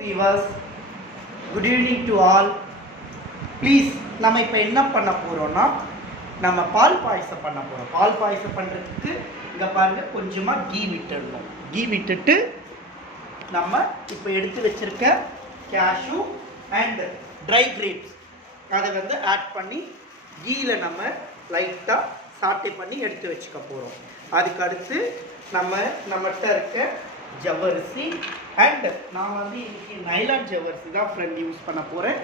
Viewers, good evening to all. Please, நம்ம இப்போ என்ன பண்ண போறோம்னா நம்ம பால் பாயசம் பண்ண போறோம். பால் பாயசம் பண்றதுக்கு இங்க பாருங்க கொஞ்சமா கீ விட்டுறணும். கீ விட்டுட்டு நம்ம இப்போ எடுத்து வச்சிருக்க கேஷ்யூ அண்ட் ட்ரை கிரேப்ஸ் அதை வந்து ஆட் பண்ணி கீல நம்ம லைட்டா சாட்டே பண்ணி எடுத்து வச்சுக்க போறோம். அதுக்கு அடுத்து நம்மகிட்ட இருக்க ஜவ்வரிசி அண்ட் நான் வந்து இன்னைக்கு நைலான் ஜவ்வரிசி தான் ஃப்ரெண்ட் யூஸ் பண்ண போகிறேன்.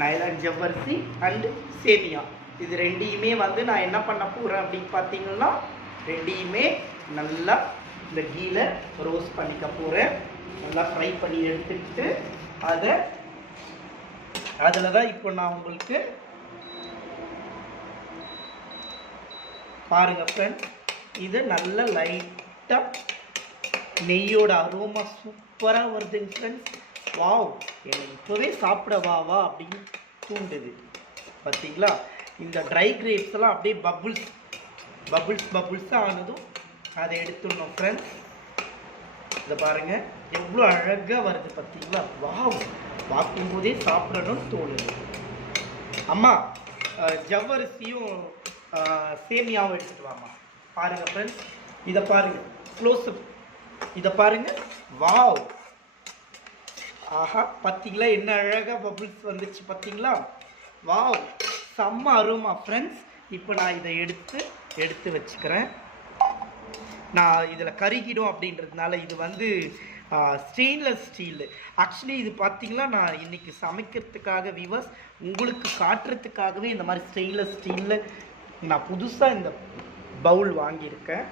நைலான் ஜவ்வரிசி அண்ட் சேமியா இது ரெண்டையுமே வந்து நான் என்ன பண்ண போகிறேன் அப்படின்னு பார்த்தீங்கன்னா ரெண்டையுமே நல்லா இந்த கீல ரோஸ்ட் பண்ணிக்க போகிறேன். நல்லா ஃப்ரை பண்ணி எடுத்துக்கிட்டு அதில் தான் இப்போ நான் உங்களுக்கு பாருங்கள் ஃப்ரெண்ட்ஸ், இது நல்ல லைட்டாக நெய்யோட அரோமா சூப்பராக வருதுங்க ஃப்ரெண்ட்ஸ். வாவ், என்னை இப்போவே சாப்பிட வா அப்படின்னு தூண்டுது பார்த்தீங்களா. இந்த ட்ரை கிரேப்ஸ் எல்லாம் அப்படியே பபுள்ஸாக ஆனதும் அதை எடுத்துடணும் ஃப்ரெண்ட்ஸ். இதை பாருங்கள் எவ்வளோ அழகாக வருது பார்த்தீங்களா. வாவ், பார்க்கும்போதே சாப்பிடணும்னு தோணுது. அம்மா ஜவ்வரிசியும் சேமியாவும் எடுத்துகிட்டு வாமா. பாருங்கள் ஃப்ரெண்ட்ஸ், இதை பாருங்கள் க்ளோஸ்அப், இதை பாருங்க. வாவ், ஆஹா, பார்த்தீங்களா என்ன அழகாக பபுள்ஸ் வந்துச்சு பார்த்தீங்களா. வாவ், செம்ம அருமா ஃப்ரெண்ட்ஸ். இப்போ நான் இதை எடுத்து வச்சுக்கிறேன். நான் இதில் கருகிடும் அப்படின்றதுனால இது வந்து ஸ்டெயின்லெஸ் ஸ்டீல். ஆக்சுவலி இது பார்த்தீங்கன்னா நான் இன்னைக்கு சமைக்கிறதுக்காக வியூவர்ஸ் உங்களுக்கு காட்டுறதுக்காகவே இந்த மாதிரி ஸ்டெயின்லெஸ் ஸ்டீலில் நான் புதுசாக இந்த பவுல் வாங்கியிருக்கேன்.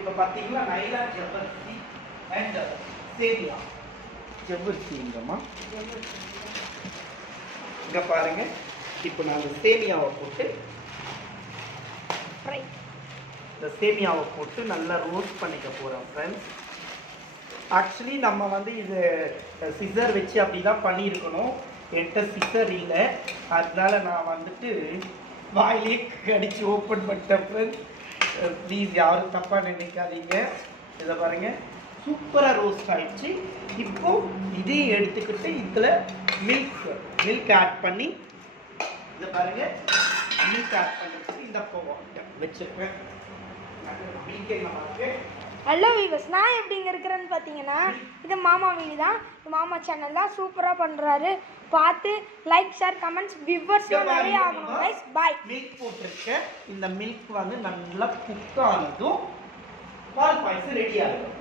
இப்போ பார்த்தீங்கன்னா நைலான் ஜவ்வரிசி அண்ட் சேமியா. ஜவ்வரிசி எங்கம்மா இங்கே பாருங்க. இப்போ நான் இந்த சேமியாவை போட்டு நல்லா ரோஸ்ட் பண்ணிக்க போகிறோம் ஃப்ரெண்ட்ஸ். ஆக்சுவலி நம்ம வந்து இது சிசர் வச்சு அப்படி தான் பண்ணியிருக்கணும். என்கிட்ட சிசர் இல்லை, அதனால நான் வந்துட்டு வாயிலே கடிச்சு ஓப்பன் பண்ணிட்டேன் ஃப்ரெண்ட்ஸ். ப்ளீஸ் யாரும் தப்பாக நினைக்காதீங்க. இதை பாருங்கள் சூப்பராக ரோஸ்ட் ஆகிடுச்சு. இப்போ இதையும் எடுத்துக்கிட்டு இதில் மில்க் ஆட் பண்ணி இதை பாருங்கள் மில்க் ஆட் பண்ணிட்டு இந்த வச்சுருக்கேன். ஹலோ வீவர்ஸ், நான் எப்படிங்க இருக்கிறேன்னு பார்த்தீங்கன்னா இது மாமா வீடு தான். மாமா சேனல் தான் சூப்பராக பண்ணுறாரு. பார்த்து லைக் ஷேர் கமெண்ட்ஸ் வியூவர்ஸ்லாம் நிறைய ஆகணும் கைஸ். பாய். மில்க் போட்டிருக்கேன். இந்த மில்க் வந்து நல்லா குக் ஆனதும் பால் பாயசம் ரெடி ஆகிடும்.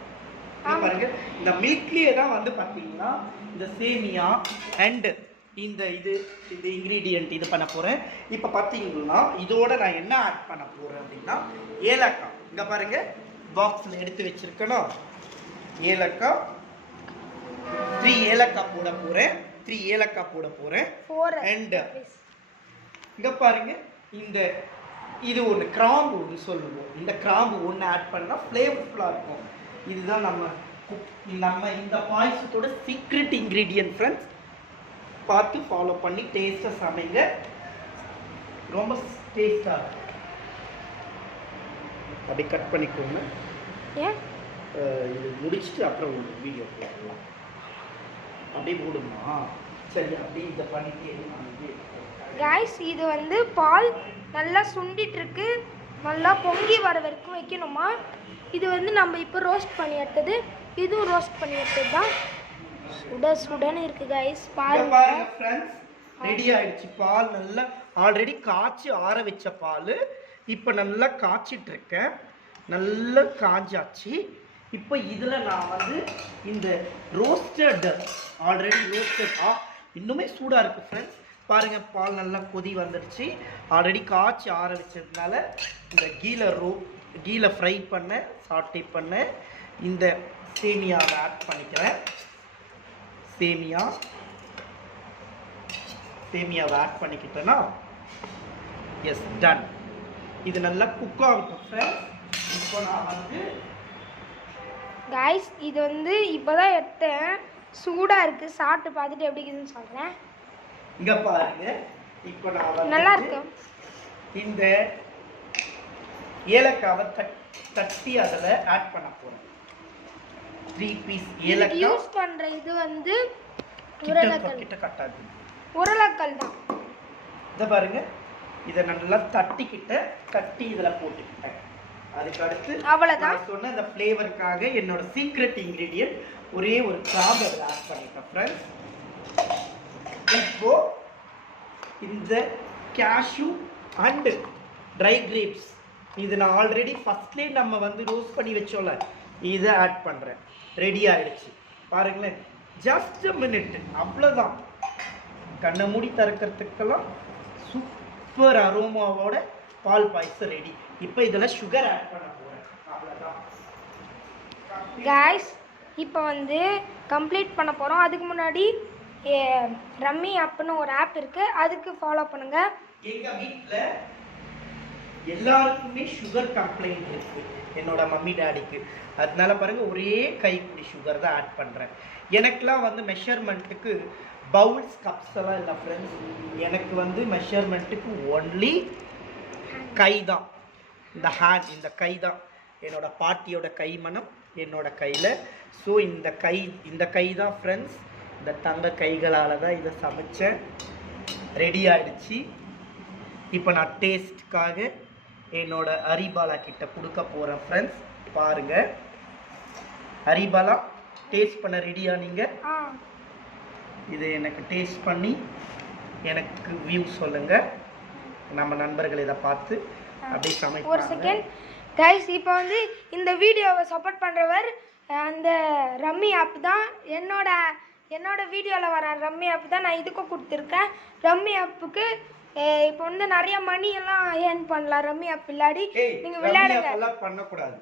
பாருங்க, இந்த மில்க்லேயே தான் வந்து பார்த்தீங்கன்னா இந்த சேமியா அண்ட் இந்த இன்க்ரீடியன்ட் இது பண்ண போகிறேன். இப்போ பார்த்தீங்கன்னா இதோட நான் என்ன ஆட் பண்ண போகிறேன் அப்படின்னா ஏலக்காய். இங்கே பாருங்க பாக்ஸில் எடுத்து வச்சிருக்கணும். ஏலக்காய் 3 ஏலக்காய் போட போகிறேன். 3 ஏலக்காய் போட போகிறேன். அண்ட் இங்கே பாருங்க இது ஒன்று கிராம்பு ஒன்று சொல்லுவோம். இந்த கிராம்பு ஒன்று ஆட் பண்ணால் ஃப்ளேவர்ஃபுல்லாக இருக்கும். இதுதான் நம்ம இந்த பாயசத்தோட சீக்ரெட் இன்க்ரீடியன்ட் ஃப்ரெண்ட்ஸ். பார்த்து ஃபாலோ பண்ணி டேஸ்ட்டாக சமைங்க, ரொம்ப டேஸ்ட்டாக இருக்கும். அப்படி கட் பண்ணிக்கோங்க. இது முடிச்சுட்டு அப்புறம் ஒரு வீடியோ போடலாம். அப்படியே போடுமா? சரி, அப்படியே இதை பண்ணிட்டு கைஸ் இது வந்து பால் நல்லா சுண்டிட்டு இருக்கு. நல்லா பொங்கி வர வரைக்கும் வைக்கணுமா. இது வந்து நம்ம இப்போ ரோஸ்ட் பண்ணி எடுத்தது, இதுவும் ரோஸ்ட் பண்ணி எடுத்தது தான். சுடன்னு இருக்கு கைஸ். பாருங்க ஃப்ரெண்ட்ஸ், ரெடி ஆயிடுச்சு. பால் நல்லா ஆல்ரெடி காய்ச்சி ஆற வச்ச பால் இப்போ நல்லா காய்ச்சிட்டு இருக்கேன். நல்லா காஞ்சாச்சு. இப்போ இதில் நான் வந்து இந்த ஆல்ரெடி ரோஸ்டட் இன்னுமே சூடாக இருக்குது ஃப்ரெண்ட்ஸ். பாருங்கள், பால் நல்லா கொதி வந்துடுச்சு. ஆல்ரெடி காய்ச்சி ஆற வச்சதுனால இந்த கீல ஃப்ரை பண்ண சாட்டே பண்ண இந்த சேமியாவை ஆட் பண்ணிக்கிறேன். சேமியாவை ஆட் பண்ணிக்கிட்டேன்னா எஸ் டன். இது நல்லா குக் ஆகட்டும் ஃப்ரெண்ட்ஸ். இப்போ நான் வந்து கைஸ் இது வந்து இப்போதான் எடுத்தேன், சூடாக இருக்குது. சாப்பிட்டு பார்த்துட்டு எப்படி இருக்குதுன்னு சொல்கிறேன். இங்கே பாருங்க, இப்போ நான் நல்லா இருக்கு. இந்த ஏலக்காவை தட்டி அதில் ஆட் பண்ண போகிறேன். 3 பீஸ் இதுக்கு ஏலக்காய் யூஸ் பண்ற இது வந்து உருளைக்கல். கிட்ட கட்டாது. உருளைக்கல் தான். இத பாருங்க, இதை நல்லா தட்டி இதுல போட்டுக்கிட்டேன். அதுக்கு அடுத்து அவ்வளவுதான். நான் சொன்ன இந்த ஃப்ளேவருக்காக என்னோட சீக்ரெட் இன்கிரிடியன்ட் ஒரே ஒரு கிராப் அதில் ஆட் பண்ணிட்டேன் ஃப்ரெண்ட்ஸ். இப்போ இந்த கேஷ்யூ அண்ட் ட்ரை கிரேப்ஸ் இது நான் ஆல்ரெடி ஃபர்ஸ்ட்லேயே நம்ம வந்து ரோஸ்ட் பண்ணி வச்சோம்ல, இதை ஆட் பண்ணுறேன். ரெடி ஆயிடுச்சு பாருங்களேன். ஜஸ்ட் மினிட், அவ்வளோதான். கண்ணை மூடி திறக்கிறதுக்கெல்லாம் சூப்பர் அரோமாவோட பால் பாயசம் ரெடி. இப்போ இதில் சுகர் ஆட் பண்ண போகிறேன். அவ்வளோதான் கைஸ். இப்போ வந்து கம்ப்ளீட் பண்ண போகிறோம். அதுக்கு முன்னாடி ரம்மி ஆப்னு ஒரு ஆப் இருக்குது, அதுக்கு ஃபாலோ பண்ணுங்கள். எங்கள் வீட்டில் எல்லாருக்குமே சுகர் கம்ப்ளைண்ட் இருக்கு, என்னோட மம்மி டாடிக்கு. அதனால பாருங்க ஒரே கைப்பிடி சுகர் தான் ஆட் பண்ணுறேன். எனக்குலாம் வந்து மெஷர்மெண்ட்டுக்கு பவுல்ஸ் கப்ஸ் எல்லாம் இல்லை ஃப்ரெண்ட்ஸ். எனக்கு வந்து மெஷர்மெண்ட்டுக்கு ஒன்லி கை தான். இந்த கை தான் என்னோட பாட்டியோட கை மனம் என்னோட கையில். ஸோ இந்த கை தான் ஃப்ரெண்ட்ஸ். இந்த தங்க கைகளால் தான் இதை சமைச்சேன். ரெடி ஆயிடுச்சு. இப்போ நான் டேஸ்ட்டுக்காக என்னோட அரிபாலா கிட்ட கொடுக்க போகிறேன் ஃப்ரெண்ட்ஸ். பாருங்க, அரிபாலா டேஸ்ட் பண்ண ரெடியா நீங்கள்? இது எனக்கு டேஸ்ட் பண்ணி எனக்கு வியூ சொல்லுங்க. நம்ம நண்பர்கள் இதை பார்த்து அப்படியே சமைப்பாங்க. ஒரு செகண்ட் கைஸ். இப்போ வந்து இந்த வீடியோவை சப்போர்ட் பண்ணுறவர் அந்த ரம்மி ஆப் தான். என்னோட வீடியோவில் வர ரம்மி ஆப் தான் நான் இதுக்கும் கொடுத்துருக்கேன். ரம்மி ஆப்புக்கு இப்போ வந்து நிறைய மணி எல்லாம் ஏர்ன் பண்ணலாம். ரம்மி ஆப் விளையாடி நீங்கள் விளையாடுங்க. பண்ணக்கூடாது.